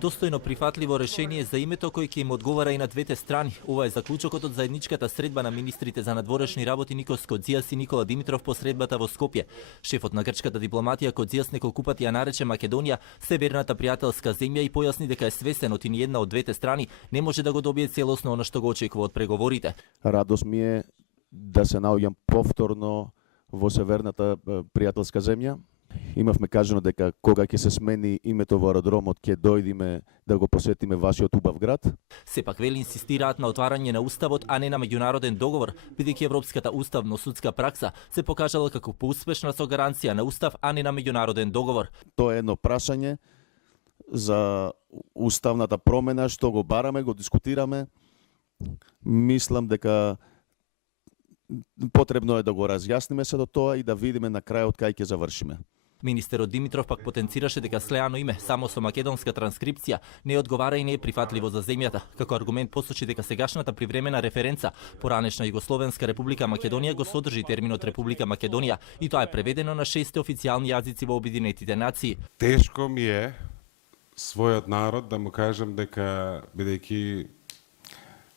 Достојно прифатливо решение за името кој ќе им одговара и на двете страни. Ова е заклучокот од заедничката средба на министрите за надворешни работи Никос Кодзијас и Никола Димитров по средбата во Скопје. Шефот на грчката дипломатија Кодзијас неколку пати ја нарече Македонија северната пријателска земја и појасни дека е свесен од ни една од двете страни не може да го добие целосно она што го очекува од преговорите. Радост ми е да се наоѓам повторно во северната пријателска земја. Имавме кажано дека кога ќе се смени името во аеродромот ќе дојдиме да го посетиме вашиот убав град. Сепак вели инсистираат на отварање на уставот, а не на меѓународен договор, бидејќи европската уставно-судска пракса се покажала како поуспешна со гаранција на устав, а не на меѓународен договор. Тоа е едно прашање за уставната промена што го бараме, го дискутираме. Мислам дека потребно е да го разјасниме се до тоа и да видиме на крајот кај ќе завршиме. Министерот Димитров пак потенцираше дека слеано име само со македонска транскрипција не одговара и не е прифатливо за земјата. Како аргумент посочи дека сегашната привремена референца поранешна Југословенска република Македонија го содржи терминот Република Македонија и тоа е преведено на 6 официјални јазици во Обединетите нации. Тешко ми е својот народ да му кажам дека бидејќи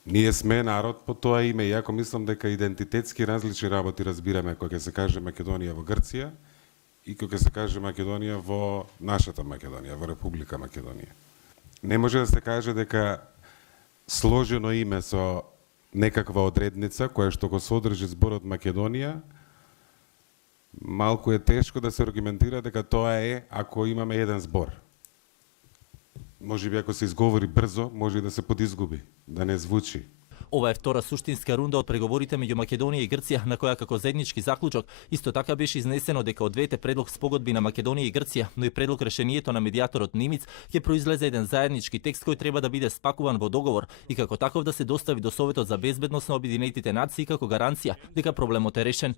ние сме народ по тоа име, иако мислам дека идентитетски различни работи разбираме кога ќе се каже Македонија во Грција и кога се каже Македонија во нашата Македонија, во Република Македонија. Не може да се каже дека сложено име со некаква одредница која што го содржи зборот Македонија, малку е тешко да се аргументира дека тоа е ако имаме еден збор. Може би ако се изговори брзо, може да се подизгуби, да не звучи. Ова е втора суштинска рунда од преговорите меѓу Македонија и Грција, на која како заеднички заклучок исто така беше изнесено дека од двете предлог спогодби на Македонија и Грција, но и предлог решението на медијаторот Нимиц, ќе произлезе еден заеднички текст кој треба да биде спакуван во договор и како таков да се достави до Советот за безбедност на Обединетите нации како гаранција дека проблемот е решен.